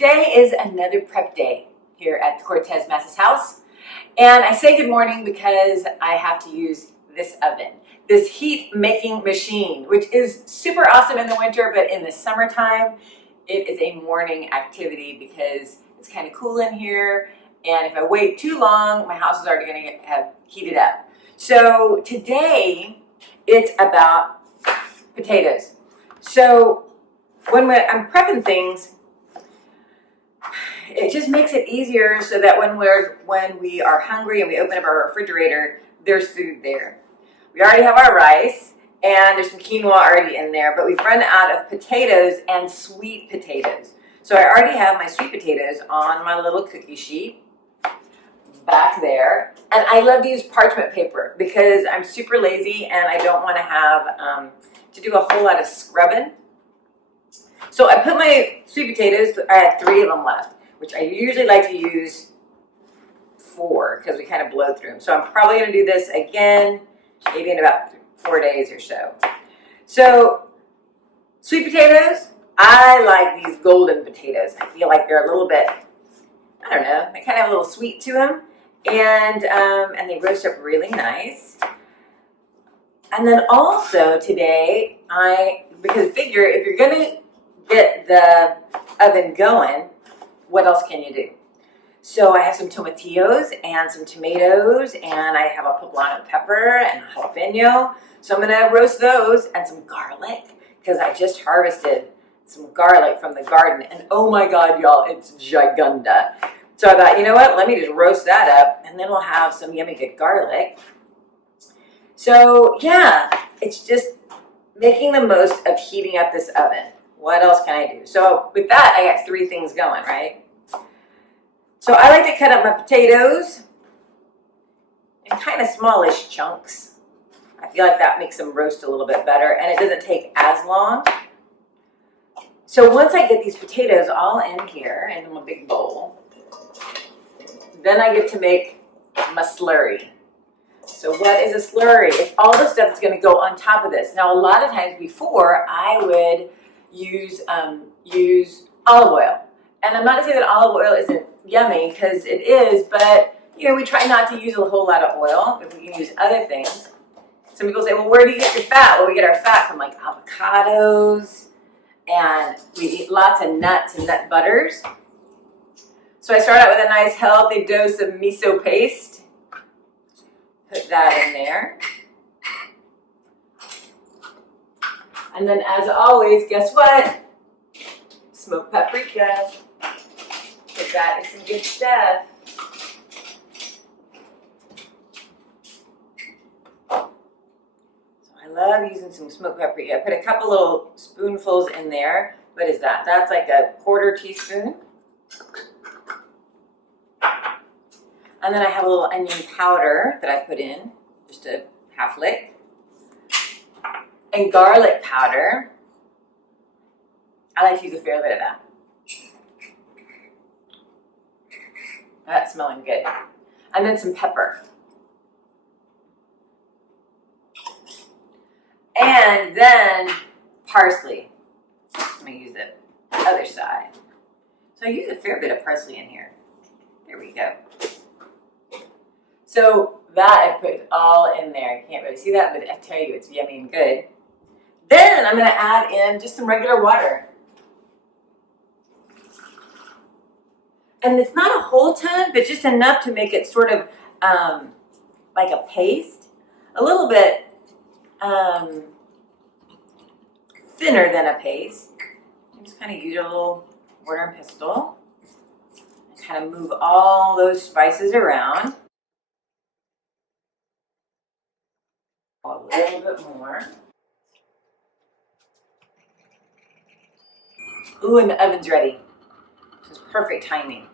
Today is another prep day here at the Cortez Mathis house. And I say good morning because I have to use this oven, this heat making machine, which is super awesome in the winter, but in the summertime, it is a morning activity because it's kind of cool in here. And if I wait too long, my house is already going to have heated up. So today it's about potatoes. So when I'm prepping things, it just makes it easier so that when we are hungry and we open up our refrigerator, there's food there. We already have our rice and there's some quinoa already in there, but we've run out of potatoes and sweet potatoes. So I already have my sweet potatoes on my little cookie sheet back there. And I love to use parchment paper because I'm super lazy and I don't want to have to do a whole lot of scrubbing. So I put my sweet potatoes, I had 3 of them left, which I usually like to use 4 because we kind of blow through them. So I'm probably going to do this again, maybe in about 4 days or so. So sweet potatoes, I like these golden potatoes. I feel like they're a little bit, I don't know, they kind of have a little sweet to them. And they roast up really nice. And then also today, because figure if you're going to get the oven going, what else can you do? So I have some tomatillos and some tomatoes, and I have a poblano pepper and a jalapeno. So I'm gonna roast those and some garlic because I just harvested some garlic from the garden, and oh my God, y'all, it's gigunda. So I thought, you know what, let me just roast that up, and then we'll have some yummy good garlic. So yeah, it's just making the most of heating up this oven. What else can I do? So with that, I got 3 things going, right? So I like to cut up my potatoes in kind of smallish chunks. I feel like that makes them roast a little bit better and it doesn't take as long. So once I get these potatoes all in here into my big bowl, then I get to make my slurry. So what is a slurry? It's all the stuff that's going to go on top of this. Now a lot of times before I would use olive oil. And I'm not to say that olive oil isn't yummy, because it is, but you know, we try not to use a whole lot of oil if we can use other things. Some people say, well, where do you get your fat? Well, we get our fat from like avocados, and we eat lots of nuts and nut butters. So I start out with a nice healthy dose of miso paste. Put that in there. And then as always, guess what? Smoked paprika. Because that is some good stuff. So I love using some smoked paprika. I put a couple little spoonfuls in there. What is that? That's like a 1/4 teaspoon. And then I have a little onion powder that I put in, just a half lick. And garlic powder. I like to use a fair bit of that. That's smelling good. And then some pepper. And then parsley. I'm going to use the other side. So I use a fair bit of parsley in here. There we go. So that I put all in there. You can't really see that, but I tell you, it's yummy and good. Then I'm going to add in just some regular water. And it's not a whole ton, but just enough to make it sort of like a paste. A little bit thinner than a paste. You just kind of use your little mortar and pestle. And kind of move all those spices around. A little bit more. Ooh, and the oven's ready. This is perfect timing.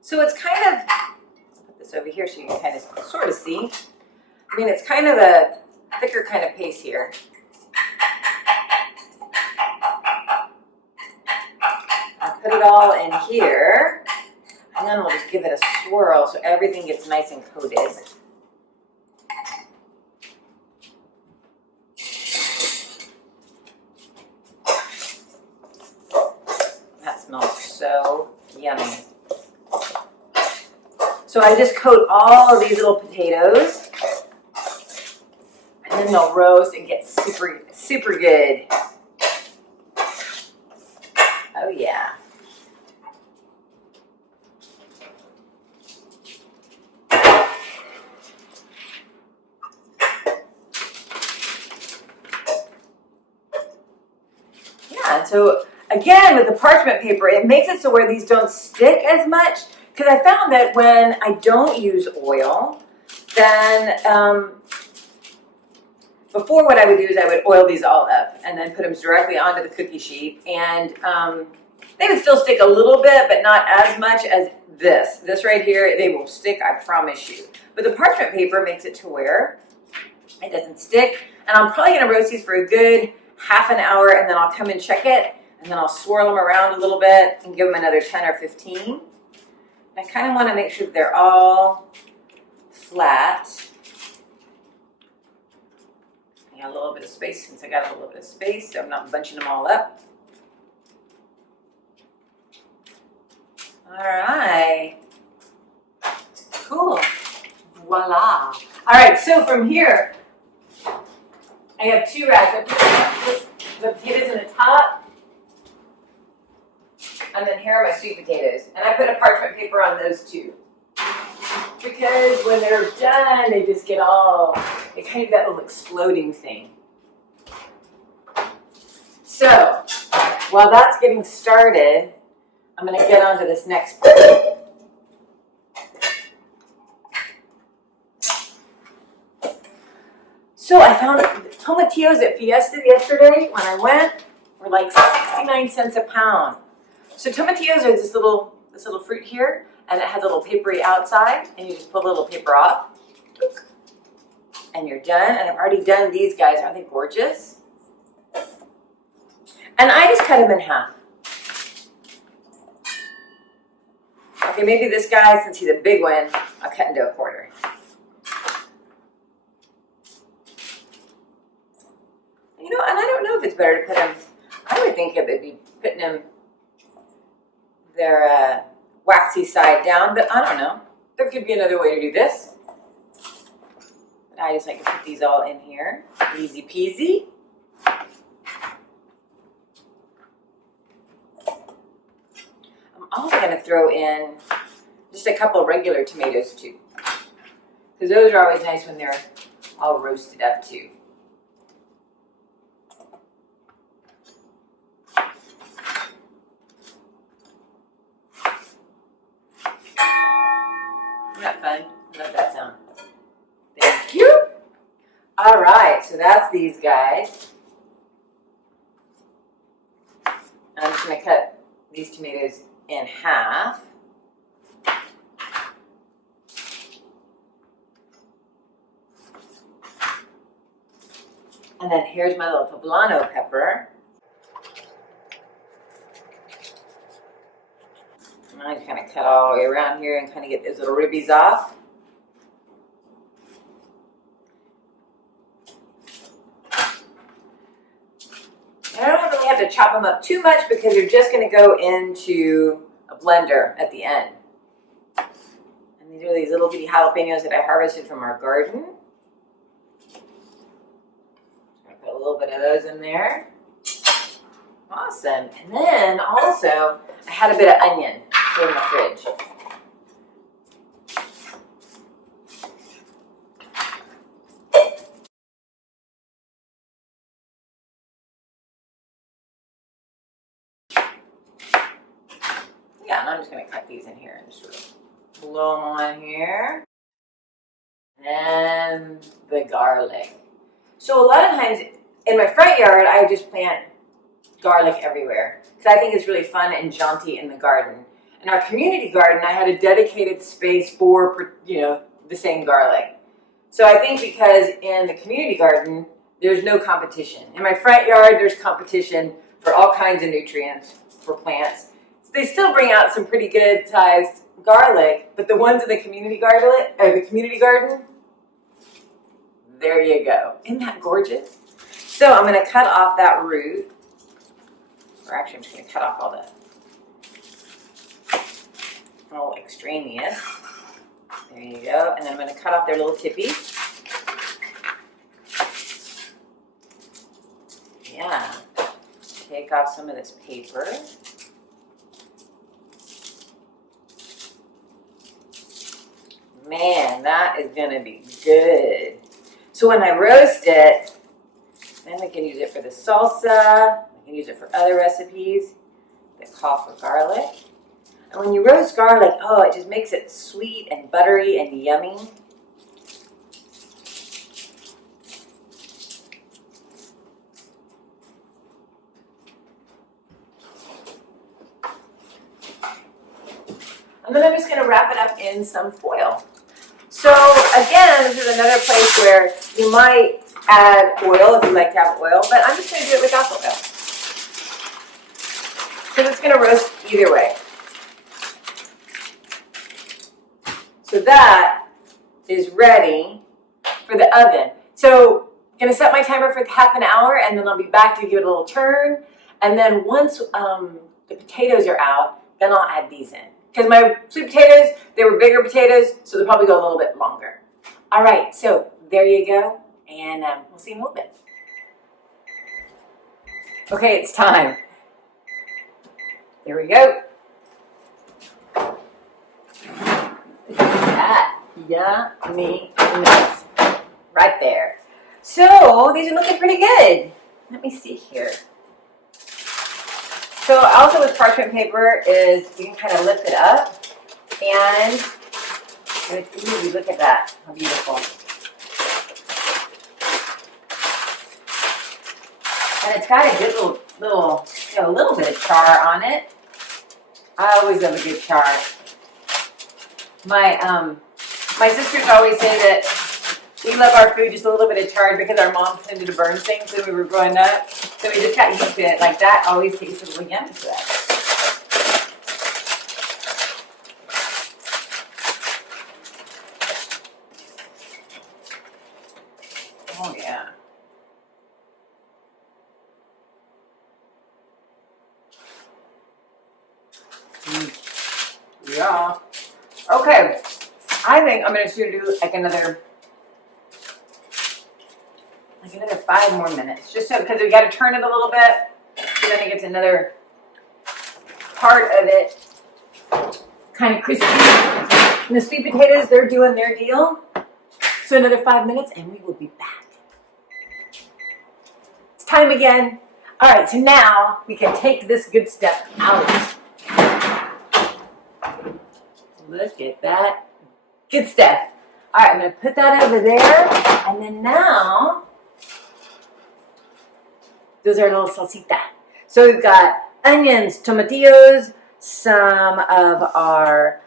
So it's kind of, I'll put this over here so you can kind of sort of see. I mean, it's kind of a thicker kind of paste here. I'll put it all in here, and then we'll just give it a swirl so everything gets nice and coated. smells so yummy. So I just coat all of these little potatoes, and then they'll roast and get super, super good. Oh yeah. Yeah, so again, with the parchment paper, it makes it so where these don't stick as much, because I found that when I don't use oil, then before what I would do is I would oil these all up and then put them directly onto the cookie sheet, and they would still stick a little bit, but not as much as this. This right here, they will stick, I promise you. But the parchment paper makes it to where it doesn't stick, and I'm probably gonna roast these for a good half an hour, and then I'll come and check it, and then I'll swirl them around a little bit and give them another 10 or 15. I kind of want to make sure that they're all flat. I got a little bit of space since I got a little bit of space, so I'm not bunching them all up. All right. Cool. Voila. All right, so from here, I have two racks. I put the potatoes in the top, and then here are my sweet potatoes. And I put a parchment paper on those too. Because when they're done, they just get all, they kind of that little exploding thing. So, while that's getting started, I'm going to get on to this next part. So I found tomatillos at Fiesta yesterday when I went were like 69 cents a pound. So tomatillos are this little fruit here, and it has a little papery outside, and you just pull the little paper off, and you're done. And I've already done these guys. Aren't they gorgeous? And I just cut them in half. Okay, maybe this guy, since he's a big one, I'll cut into a quarter. You know, and I don't know if it's better to put them, I would think it would be putting them their waxy side down, but I don't know. There could be another way to do this. But I just like to put these all in here. Easy peasy. I'm also going to throw in just a couple of regular tomatoes too. Because those are always nice when they're all roasted up too. Isn't that fun? I love that sound. Thank you. All right, so that's these guys. And I'm just going to cut these tomatoes in half. And then here's my little poblano pepper. And I just kind of cut all the way around here and kind of get those little ribbies off. And I don't really have to chop them up too much because they're just going to go into a blender at the end. And these are these little bitty jalapenos that I harvested from our garden. Put a little bit of those in there. Awesome. And then also, I had a bit of onion in the fridge. Yeah, and I'm just going to cut these in here and sort of blow them on here. And the garlic. So a lot of times in my front yard, I just plant garlic everywhere because I think it's really fun and jaunty in the garden. In our community garden, I had a dedicated space for, the same garlic. So I think because in the community garden, there's no competition. In my front yard, there's competition for all kinds of nutrients for plants. So they still bring out some pretty good sized garlic, but the ones in the community garden, there you go. Isn't that gorgeous? So I'm going to cut off that root. Or actually, I'm just going to cut off all the all extraneous. There you go. And then I'm going to cut off their little tippies. Yeah. Take off some of this paper. Man, that is going to be good. So when I roast it, then we can use it for the salsa. We can use it for other recipes that call for garlic. And when you roast garlic, oh, it just makes it sweet and buttery and yummy. And then I'm just going to wrap it up in some foil. So again, this is another place where you might add oil if you like to have oil, but I'm just going to do it without the oil. So it's going to roast either way. So that is ready for the oven. So I'm going to set my timer for half an hour, and then I'll be back to give it a little turn. And then once the potatoes are out, then I'll add these in. Because my sweet potatoes, they were bigger potatoes, so they'll probably go a little bit longer. All right, so there you go, and we'll see in a little bit. Okay, it's time. There we go. That yumminess right there. So these are looking pretty good. Let me see here. So also with parchment paper is you can kind of lift it up and it's easy. Look at that, how beautiful. And it's got a good little, you know, a little bit of char on it. I always love a good char. My sisters always say that we love our food just a little bit of charred because our mom tended to burn things when we were growing up. So we just got used to it. Like that always tasted really yummy to us. Oh yeah. Yeah. Okay. I think I'm going to do like another 5 more minutes, just so because we got to turn it a little bit, so then it gets another part of it kind of crispy. And the sweet potatoes, they're doing their deal. So another 5 minutes, and we will be back. It's time again. All right, so now we can take this good stuff out. Look at that good stuff. All right, I'm going to put that over there, and then now. Those are little salsita. So we've got onions, tomatillos, some of our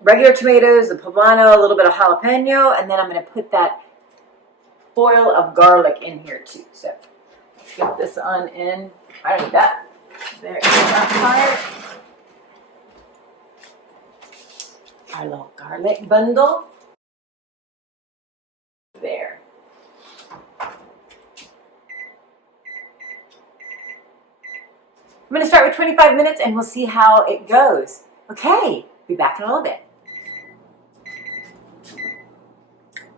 regular tomatoes, the poblano, a little bit of jalapeno, and then I'm going to put that foil of garlic in here too. So let's get this on in. I don't need that. There is that part. Our little garlic bundle. There. I'm going to start with 25 minutes and we'll see how it goes. Okay, be back in a little bit.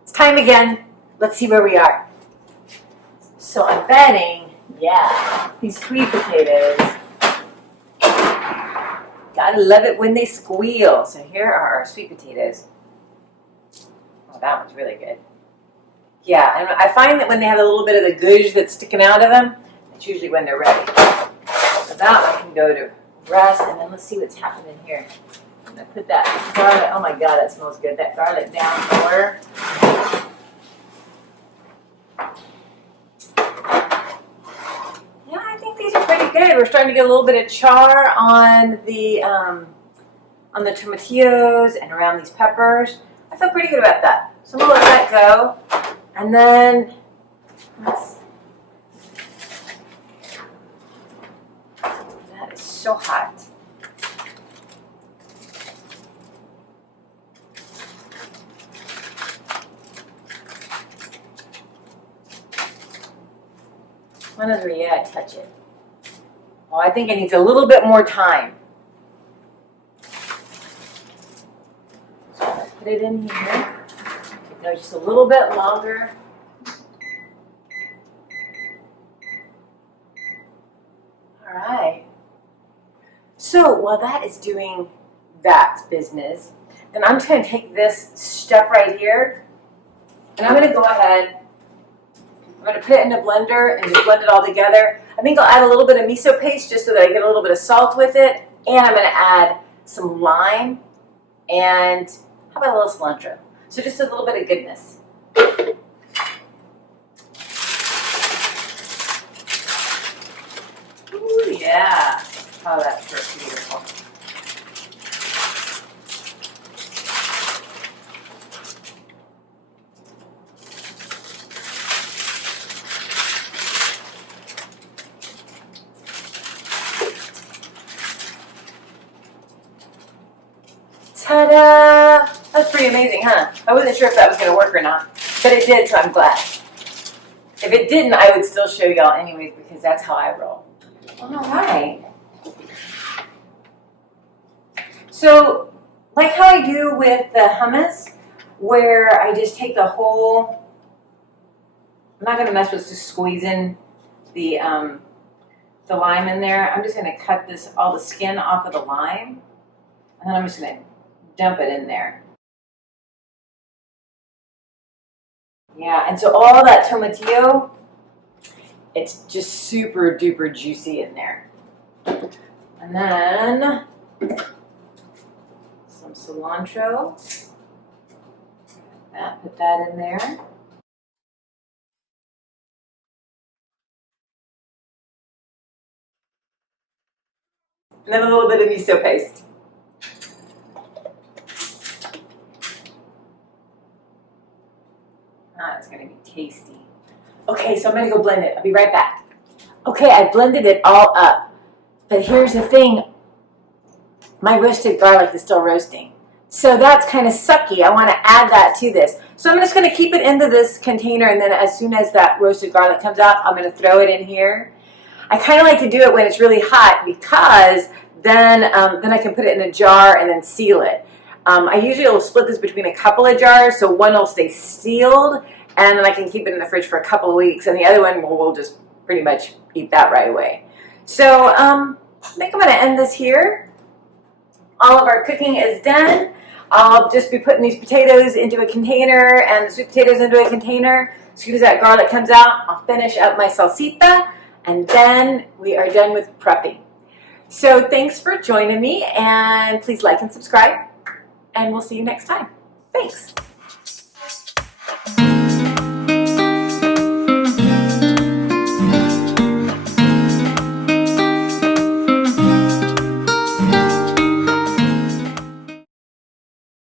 It's time again. Let's see where we are. So I'm betting, yeah, these sweet potatoes. Gotta love it when they squeal. So here are our sweet potatoes. Oh, that one's really good. Yeah, and I find that when they have a little bit of the gouge that's sticking out of them, that's usually when they're ready. So that one can go to rest, and then let's see what's happening here. I'm going to put that garlic, oh my god, that smells good, that garlic down lower. Yeah, I think these are pretty good. We're starting to get a little bit of char on the tomatillos and around these peppers. I feel pretty good about that. So I'm going to let that go, and then let's. So hot. Another, yeah, touch it. Well, I think it needs a little bit more time. put it in here. Go just a little bit longer. All right. So while that is doing that business, then I'm just going to take this stuff right here, and I'm going to go ahead. I'm going to put it in a blender and just blend it all together. I think I'll add a little bit of miso paste just so that I get a little bit of salt with it, and I'm going to add some lime and how about a little cilantro? So just a little bit of goodness. Ooh, yeah. Oh, that's beautiful. Ta-da! That's pretty amazing, huh? I wasn't sure if that was going to work or not, but it did, so I'm glad. If it didn't, I would still show y'all anyways because that's how I roll. All right. So, like how I do with the hummus, where I just take the whole, I'm not going to mess with just squeezing the lime in there. I'm just going to cut all the skin off of the lime, and then I'm just going to dump it in there. Yeah, and so all that tomatillo, it's just super duper juicy in there. And then some cilantro. Put that in there. And then a little bit of miso paste. It's going to be tasty. Okay, so I'm going to go blend it. I'll be right back. Okay, I blended it all up. But here's the thing. My roasted garlic is still roasting. So that's kind of sucky. I want to add that to this. So I'm just going to keep it into this container, and then as soon as that roasted garlic comes out, I'm going to throw it in here. I kind of like to do it when it's really hot because then I can put it in a jar and then seal it. I usually will split this between a couple of jars, so one will stay sealed, and then I can keep it in the fridge for a couple of weeks, and the other one we'll just pretty much eat that right away. So I think I'm going to end this here. All of our cooking is done. I'll just be putting these potatoes into a container and the sweet potatoes into a container. As soon as that garlic comes out, I'll finish up my salsita, and then we are done with prepping. So thanks for joining me, and please like and subscribe. And we'll see you next time. Thanks.